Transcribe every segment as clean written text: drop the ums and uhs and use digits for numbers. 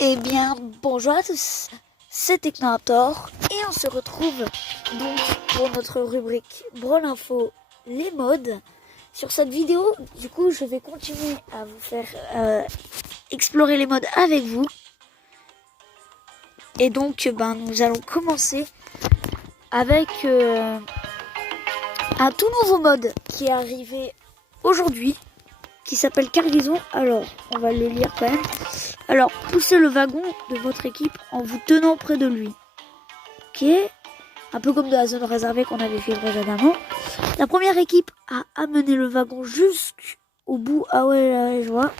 Eh bien, bonjour à tous, c'est Technoraptor et on se retrouve donc pour notre rubrique Brawl Info, les mods. Sur cette vidéo, du coup, je vais continuer à vous faire explorer les mods avec vous. Et donc, nous allons commencer avec un tout nouveau mode qui est arrivé aujourd'hui, qui s'appelle Cargaison. Alors, on va le lire quand même. Alors, poussez le wagon de votre équipe en vous tenant près de lui. Ok. Un peu comme de la zone réservée qu'on avait fait précédemment. La première équipe a amené le wagon jusqu'au bout. Ah ouais, là, je vois.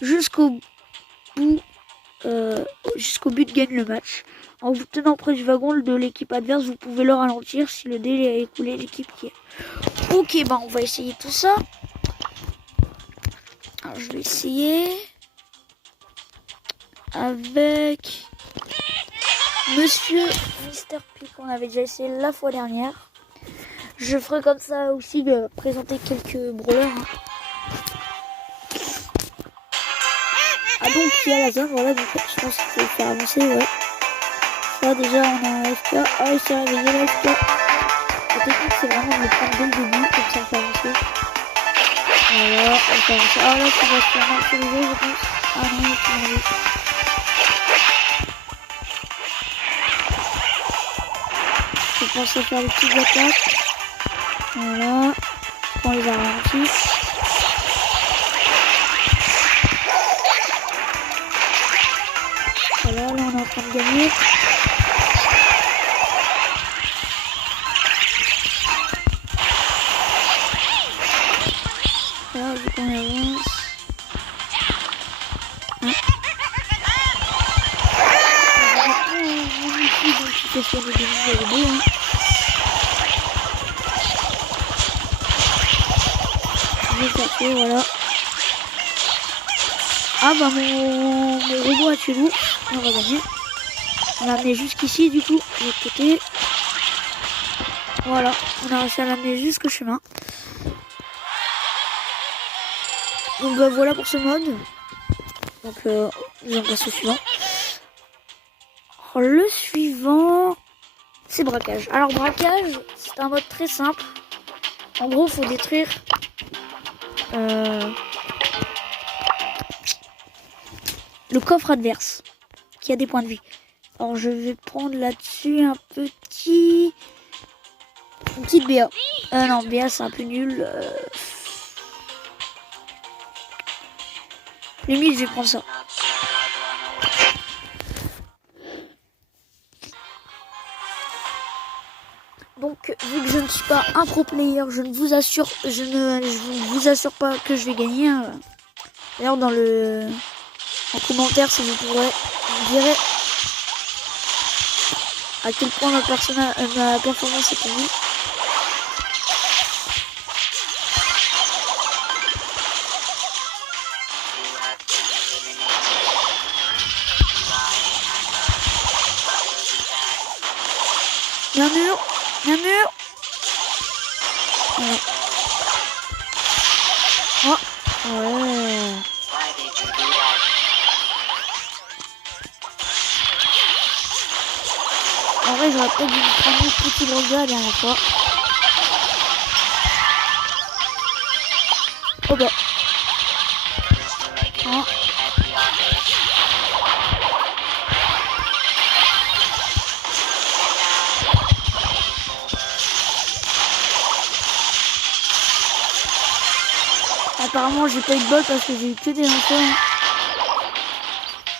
Jusqu'au bout. Jusqu'au but gagne le match. En vous tenant près du wagon de l'équipe adverse, vous pouvez le ralentir si le délai a écoulé l'équipe qui est. Ok, on va essayer tout ça. Alors, je vais essayer avec Monsieur Mister P qu'on avait déjà essayé la fois dernière. Je ferai comme ça aussi présenter quelques brawlers. Ah donc il y a la zone, voilà, donc je pense qu'il faut faire avancer, ouais. Ça déjà on a un FK, ah il s'est réveillé le FK. La technique c'est vraiment de le prendre dès le début, comme ça on fait avancer. Voilà, on fait avancer. Ah là tu vas se faire marcher les yeux je pense. Ah non, tu m'en as vu. Je pense à faire les petites attaques. Voilà, on les a ralentis. Voilà, là on est en train de gagner. Là, vu qu'on avance. Hein? Voilà. Ah mon robot a tué l'ours. On va gagner. On l'a amené jusqu'ici du coup, de l'autre côté. Voilà, on a réussi à l'amener jusqu'au chemin. Donc voilà pour ce mode. Donc on passe au suivant. Alors, le suivant, c'est braquage. Alors braquage, c'est un mode très simple. En gros, il faut détruire le coffre adverse qui a des points de vie. Alors je vais prendre là-dessus une petite BA. Non, BA c'est un peu nul. Limite, je vais prendre ça. Donc, vu que je ne suis pas un pro player, je ne vous assure pas que je vais gagner. D'ailleurs, en commentaire, si vous pourrez, vous direz à quel point ma performance est nulle. Il y a un mur. Voilà. Oh, ouais. En vrai, j'aurais peut-être dû prendre une petite grosse la dernière fois. Oh bah. Oh. Apparemment, j'ai pas eu de bol parce que j'ai eu que des lanceurs.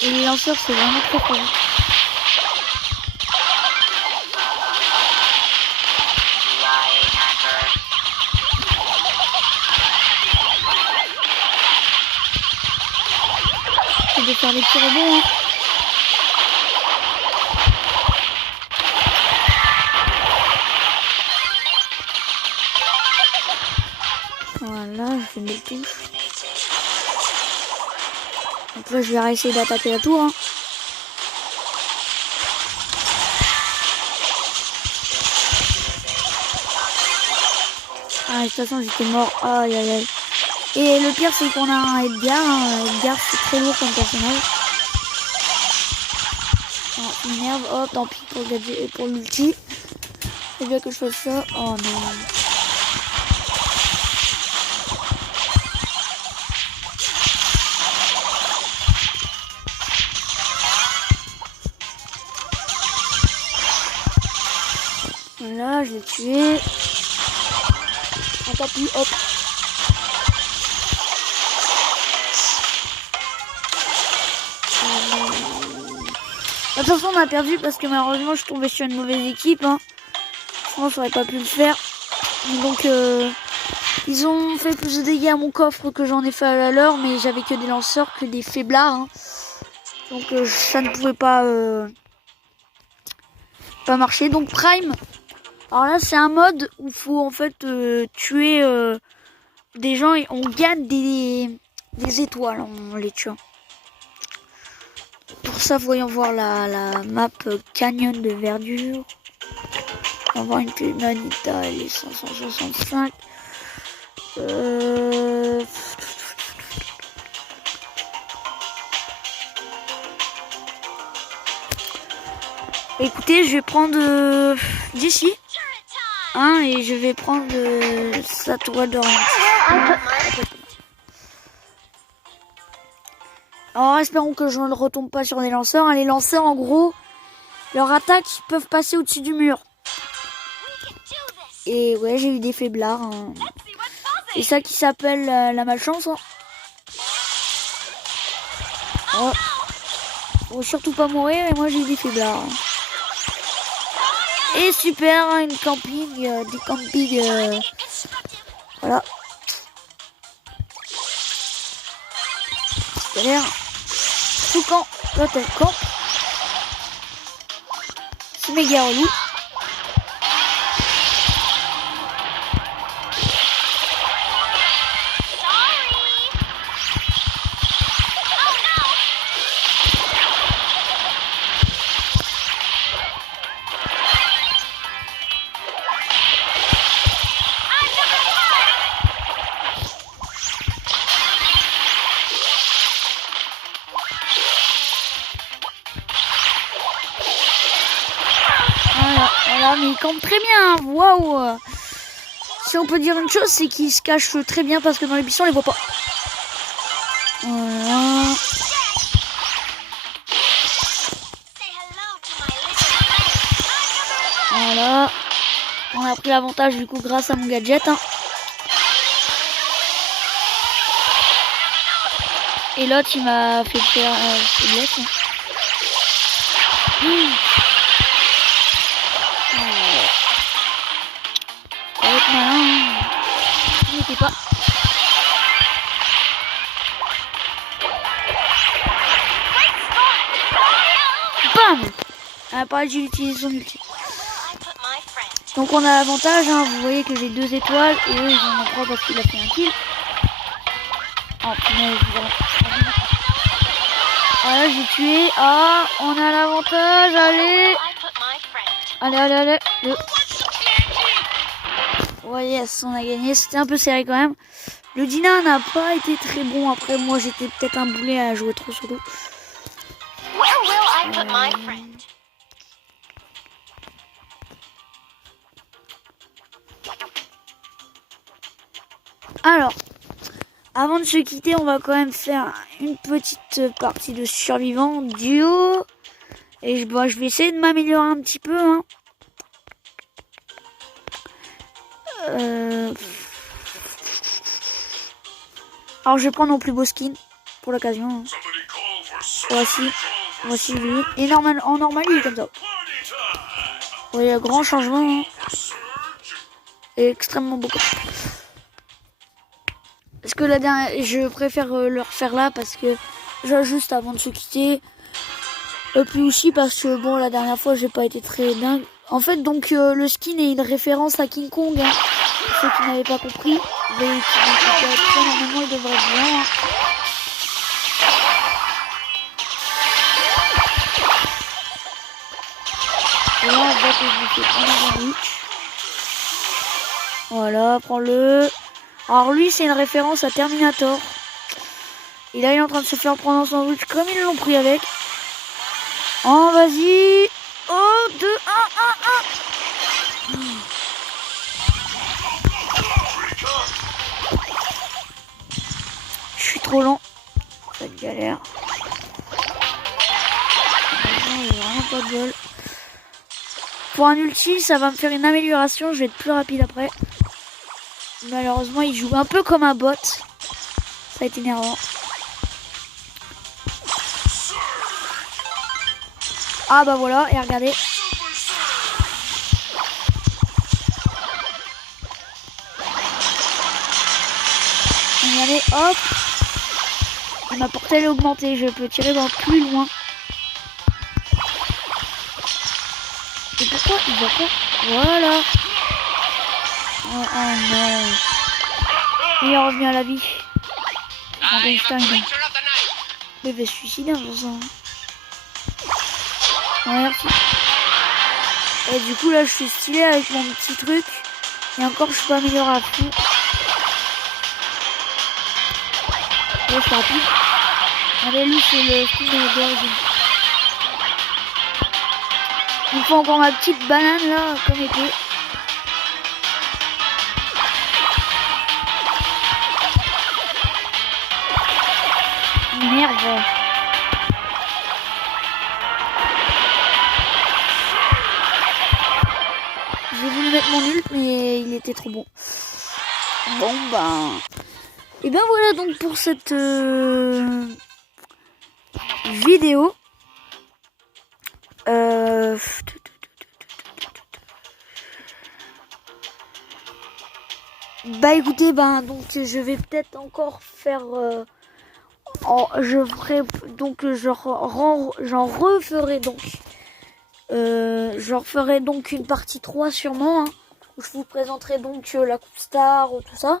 Et les lanceurs, c'est vraiment très fort. Je vais faire les petits rebonds. Hein. Voilà, je fais une belle touche. Donc là, je vais réessayer d'attaquer la tour. Hein. Ah, de toute façon, j'étais mort. Aïe, aïe, aïe. Et le pire, c'est qu'on a un Edgar. Edgar, c'est très lourd comme personnage. qui m'énerve. Oh, tant pis pour le gadget et pour l'ulti. C'est bien que je fasse ça. Oh non. Voilà, je l'ai tué. Oh, tant pis, hop. De toute façon, on a perdu parce que malheureusement, je suis tombée sur une mauvaise équipe. Hein. Franchement, j'aurais pas pu le faire. Donc, ils ont fait plus de dégâts à mon coffre que j'en ai fait à leur, mais j'avais que des lanceurs, que des faiblards. Hein. Donc, ça ne pouvait pas marcher. Donc, Prime. Alors là, c'est un mode où il faut en fait tuer des gens et on gagne des étoiles en les tuant. Pour ça, voyons voir la map Canyon de Verdure. On va voir une clé d'Anita, elle est 565. Écoutez, je vais prendre d'ici. Hein, et je vais prendre sa toile de rien. Alors espérons que je ne retombe pas sur des lanceurs. Hein. Les lanceurs, en gros, leurs attaques peuvent passer au-dessus du mur. Et ouais, j'ai eu des faiblards. Hein. C'est ça qui s'appelle la malchance. Hein. Oh. Faut surtout pas mourir et moi j'ai eu des faiblards. Hein. Et super, hein, une camping, des campings. Voilà. C'est-à-dire tout camp, l'hôtel camp. C'est méga relou. Voilà, mais il campe très bien. Waouh. Si on peut dire une chose, c'est qu'il se cache très bien parce que dans les buissons, on les voit pas. Voilà. Voilà. On a pris l'avantage du coup grâce à mon gadget. Hein. Et l'autre, il m'a fait faire faiblesse. Malin. Je n'étais pas. Bam. Ah, pareil, j'ai utilisé son ulti. Donc on a l'avantage, hein. Vous voyez que j'ai 2 étoiles et eux ils en ont 3 parce qu'il a fait un kill. Oh punaise, voilà, j'ai tué. Ah, on a l'avantage, allez. Allez. Ouais, yes, on a gagné. C'était un peu serré quand même. Le Dina n'a pas été très bon. Après, moi, j'étais peut-être un boulet à jouer trop solo. Alors, avant de se quitter, on va quand même faire une petite partie de survivant duo. Et je vais essayer de m'améliorer un petit peu. Hein. Alors je vais prendre mon plus beau skin pour l'occasion. Voici lui. Et en normal il est comme ça. Vous voyez, grand changement. Hein. Et extrêmement beau. Parce que la dernière, je préfère le refaire là parce que juste avant de se quitter. Puis aussi parce que bon la dernière fois j'ai pas été très dingue. En fait donc le skin est une référence à King Kong. Hein. Pour ceux qui n'avaient pas compris, mais qui normalement il devrait être bien. Hein. Et là en fait je me fais prendre un sandwich. Voilà, prends-le. Alors lui c'est une référence à Terminator. Et là il est en train de se faire prendre un sandwich comme ils l'ont pris avec. Oh, vas-y. Oh, 2, 1, 1, 1. Je suis trop lent. Ça va être galère. J'ai vraiment pas de bol. Pour un ulti, ça va me faire une amélioration. Je vais être plus rapide après. Malheureusement, il joue un peu comme un bot. Ça va être énervant. Ah bah voilà, et regardez. Regardez, hop. Ma portée est augmentée, je peux tirer plus loin. Et pourquoi il va pas? Voilà. Oh, oh non. Il est revenu à la vie. Frankenstein. Mais il va se suicider en faisant ça. Ouais, merci. Et du coup là je suis stylé avec mon petit truc. Et encore je peux améliorer à fond. Ouais, je suis rapide. Allez, lui c'est le skin d'origine. Il faut encore ma petite banane là comme épée. Merde. J'ai voulu mettre mon ult mais il était trop bon. Bon ben. Et ben voilà donc pour cette vidéo. Bah écoutez, ben donc je vais peut-être encore faire je ferai donc j'en referai donc j'en referai donc une partie 3 sûrement, hein, où je vous présenterai donc la coupe star, tout ça.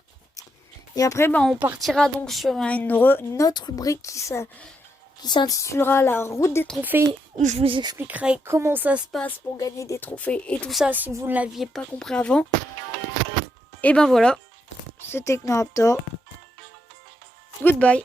Et après ben on partira donc sur une autre rubrique qui s'intitulera la route des trophées, où je vous expliquerai comment ça se passe pour gagner des trophées et tout ça si vous ne l'aviez pas compris avant. Et ben voilà, c'était Technoraptor. Goodbye.